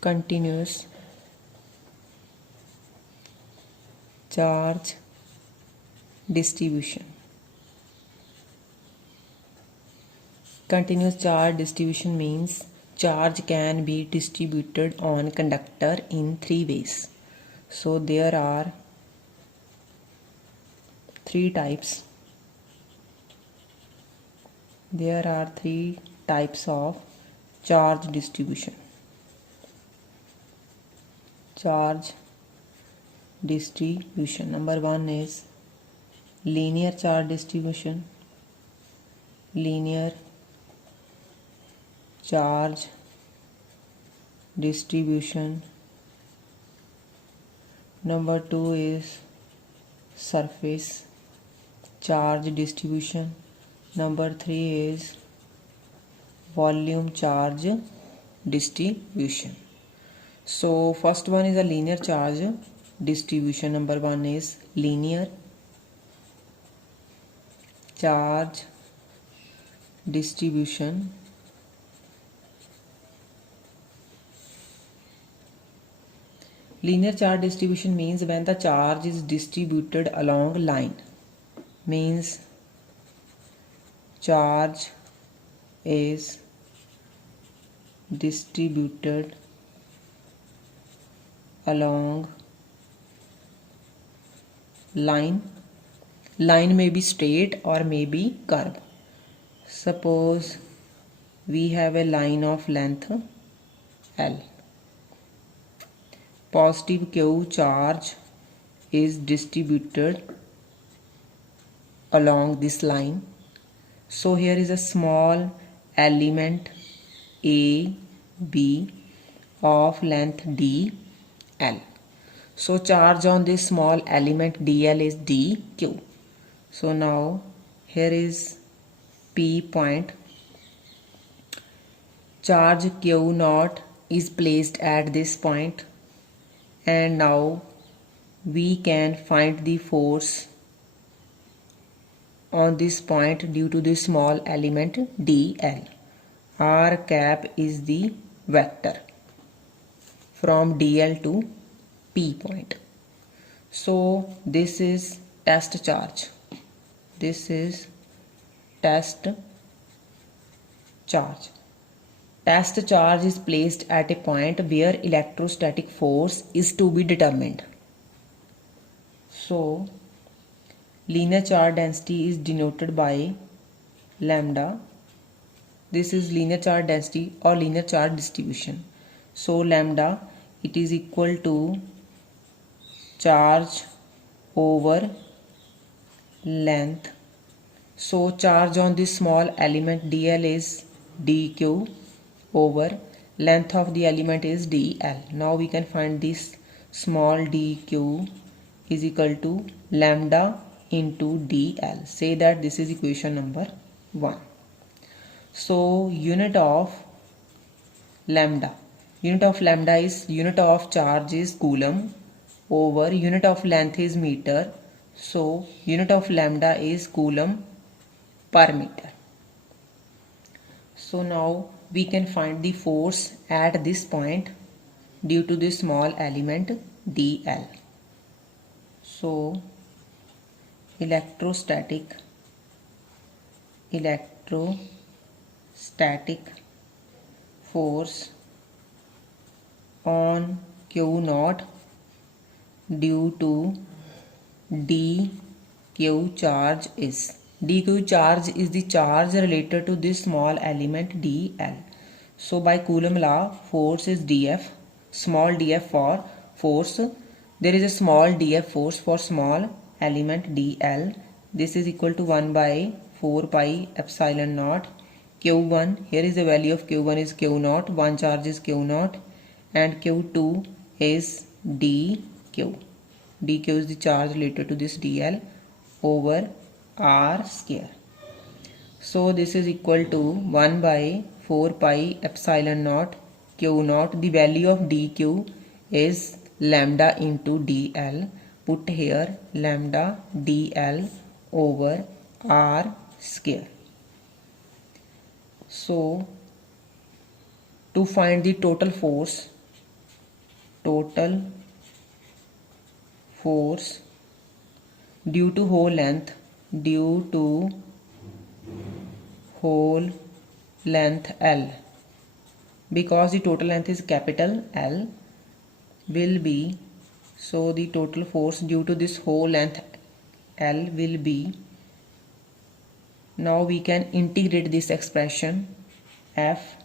continuous charge distribution. Continuous charge distribution means charge can be distributed on conductor in three ways. So there are three types. There are three types of charge distribution. Charge distribution. Number one is linear charge distribution. Linear charge distribution. Number two is surface charge distribution. Number three is volume charge distribution. So first one is a linear charge distribution. Number one is linear charge distribution. Linear charge distribution means when the charge is distributed along line. Means charge is distributed along line. Line may be straight or may be curve. Suppose we have a line of length L. Positive Q charge is distributed along this line. So here is a small element A, B of length D, L. So charge on this small element DL is dq. So now here is P point. Charge Q naught is placed at this point, and now we can find the force on this point due to the small element dl. R cap is the vector from dl to P point. So this is test charge. This is test charge. Test charge is placed at a point where electrostatic force is to be determined. So linear charge density is denoted by lambda. This is linear charge density or linear charge distribution. So lambda, it is equal to charge over length. So charge on this small element dl is dq over length of the element is dl. Now we can find this small dq is equal to lambda into dl. Say that this is equation number 1. So unit of lambda is unit of charge is coulomb over unit of length is meter. So unit of lambda is coulomb per meter. So now we can find the force at this point due to this small element dl. So electrostatic force on Q naught due to dq charge is the charge related to this small element dl. So by Coulomb law, force is df, small df for force. There is a small df force for small element dl. This is equal to 1 by 4 pi epsilon naught q1. Here is the value of q1 is q naught. One charge is q naught, and q2 is dq. dq is the charge related to this dl over r square. So this is equal to 1 by 4 pi epsilon naught q naught. The value of dq is lambda into dl. Put here lambda dl over r square. So to find the total force total force due to whole length L, because the total length is capital L, will be, so the total force due to this whole length L will be, now we can integrate this expression F.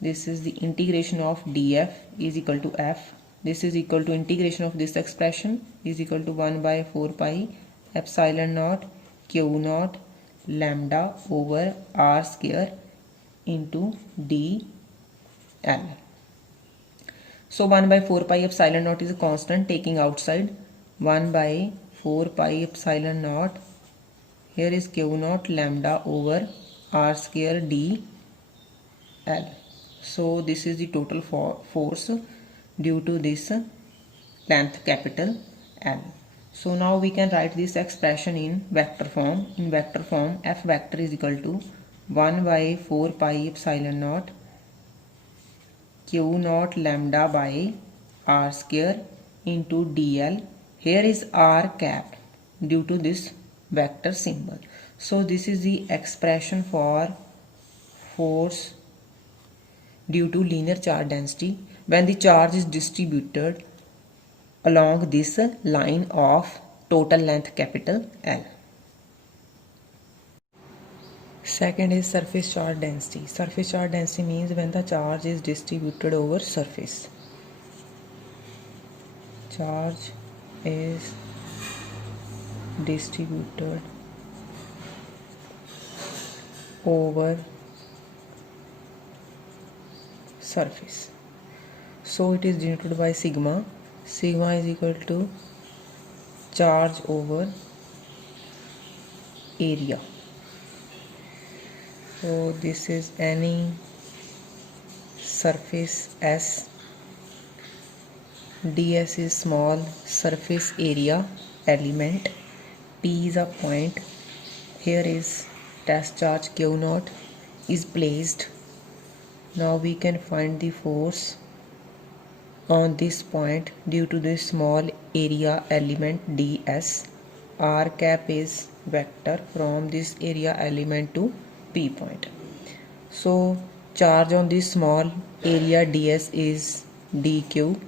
This is the integration of dF is equal to F. This is equal to integration of this expression is equal to 1 by 4 pi epsilon naught q naught lambda over r square into dl. So 1 by 4 pi epsilon naught is a constant, taking outside 1 by 4 pi epsilon naught. Here is q naught lambda over r square dl. So this is the total force due to this length capital L. So now we can write this expression in vector form. In vector form, F vector is equal to 1 by 4 pi epsilon naught q naught lambda by r square into dl. Here is r cap due to this vector symbol. So this is the expression for force due to linear charge density when the charge is distributed along this line of total length capital L. Second is surface charge density. Surface charge density means when the charge is distributed over surface. Charge is distributed over surface. So it is denoted by sigma. Sigma is equal to charge over area. So this is any surface S. ds is small surface area element. P is a point. Here is test charge q naught is placed. Now we can find the force on this point due to this small area element ds. R cap is vector from this area element to P point. So charge on this small area ds is dq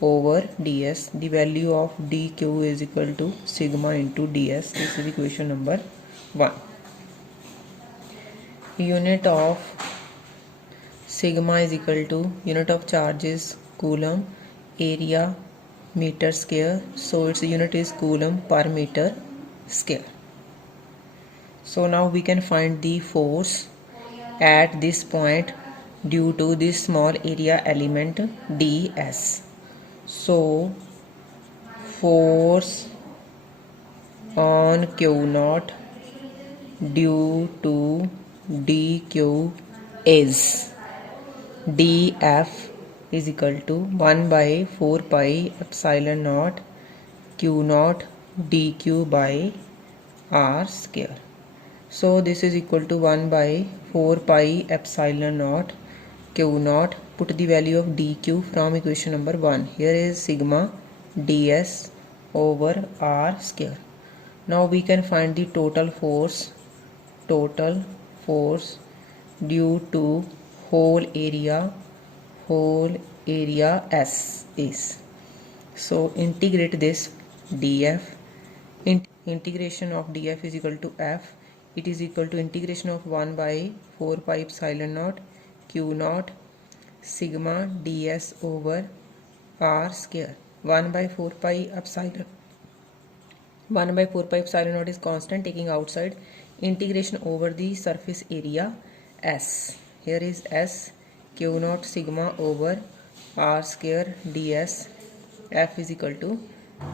over ds. The value of dq is equal to sigma into ds. This is equation number 1. Unit of sigma is equal to unit of charge is coulomb, area meter square, so its unit is coulomb per meter square. So now we can find the force at this point due to this small area element ds. So force on q naught due to dq is df is equal to 1 by 4 pi epsilon naught q naught dq by r square. So this is equal to 1 by 4 pi epsilon naught q naught. Put the value of dq from equation number 1. Here is sigma ds over r square. Now we can find the total force due to whole area S is. So integrate this df. Integration of df is equal to f. It is equal to integration of 1 by 4 pi epsilon naught q naught sigma ds over r square. 1 by 4 pi epsilon naught is constant, taking outside. Integration over the surface area S. Here is S, q naught sigma over r square ds. F is equal to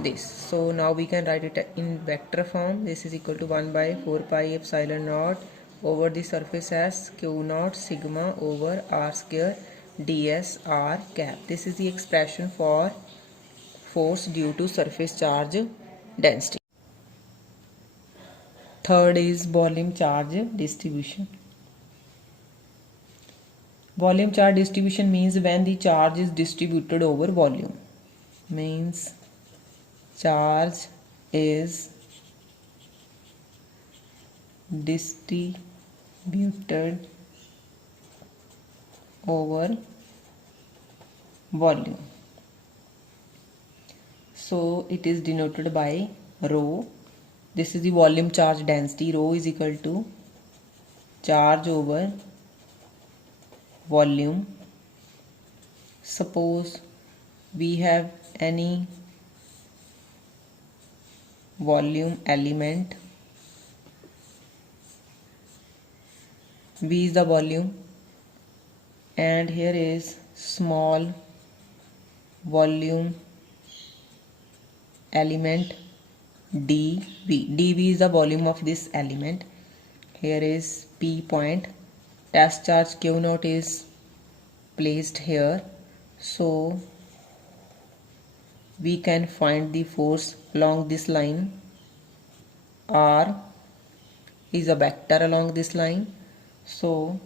this. So now we can write it in vector form. This is equal to 1 by 4 pi epsilon naught over the surface S, q naught sigma over r square ds r cap. This is the expression for force due to surface charge density. Third is volume charge distribution. Volume charge distribution means when the charge is distributed over volume. Means charge is distributed over volume. So it is denoted by rho. This is the volume charge density. Rho is equal to charge over volume. Suppose we have any volume element. V is the volume, and here is small volume element dV. dV is the volume of this element. Here is P point. Test charge Q naught is placed here. So we can find the force along this line. R is a vector along this line. So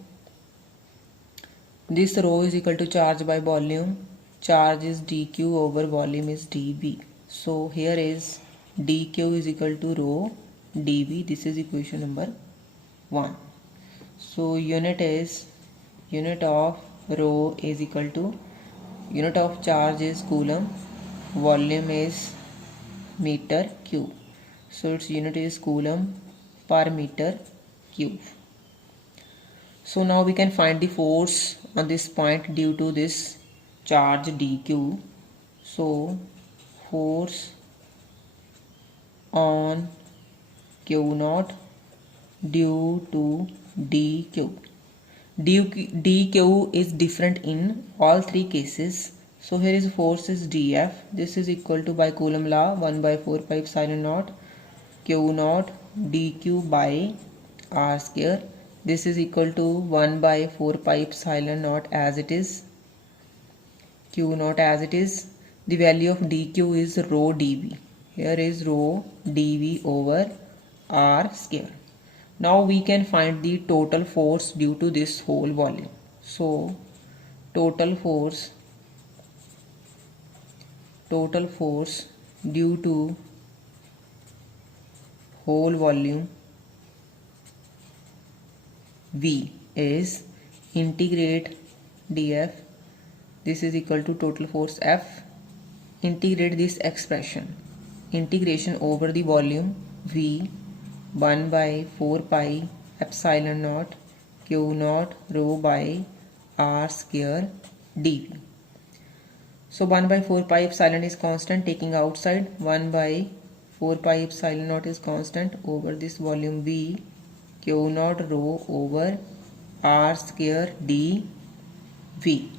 this rho is equal to charge by volume. Charge is dq over volume is dv. So here is dq is equal to rho dv. This is equation number 1. So unit of rho is equal to unit of charge is coulomb, volume is meter cube. So its unit is coulomb per meter cube. So now we can find the force on this point due to this charge dq. So force on q naught due to dq. dq is different in all three cases. So here is force is dF. This is equal to by Coulomb law 1 by 4 pi epsilon naught q naught dq by r square. This is equal to 1 by 4 pi epsilon naught as it is, q naught as it is. The value of dq is rho dv. Here is rho dv over r square. Now we can find the total force due to this whole volume. So total force due to whole volume V is integrate dF. This is equal to total force F. Integrate this expression. Integration over the volume V 1 by 4 pi epsilon naught q naught rho by r square dv. So 1 by 4 pi epsilon is constant, taking outside 1 by 4 pi epsilon naught is constant over this volume V q naught rho over r square dv.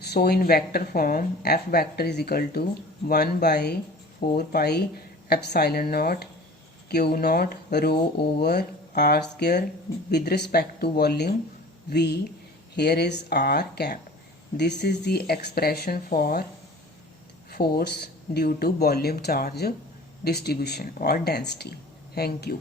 So in vector form F vector is equal to 1 by 4 pi epsilon naught q naught rho over r square with respect to volume V. Here is r cap. This is the expression for force due to volume charge distribution or density. Thank you.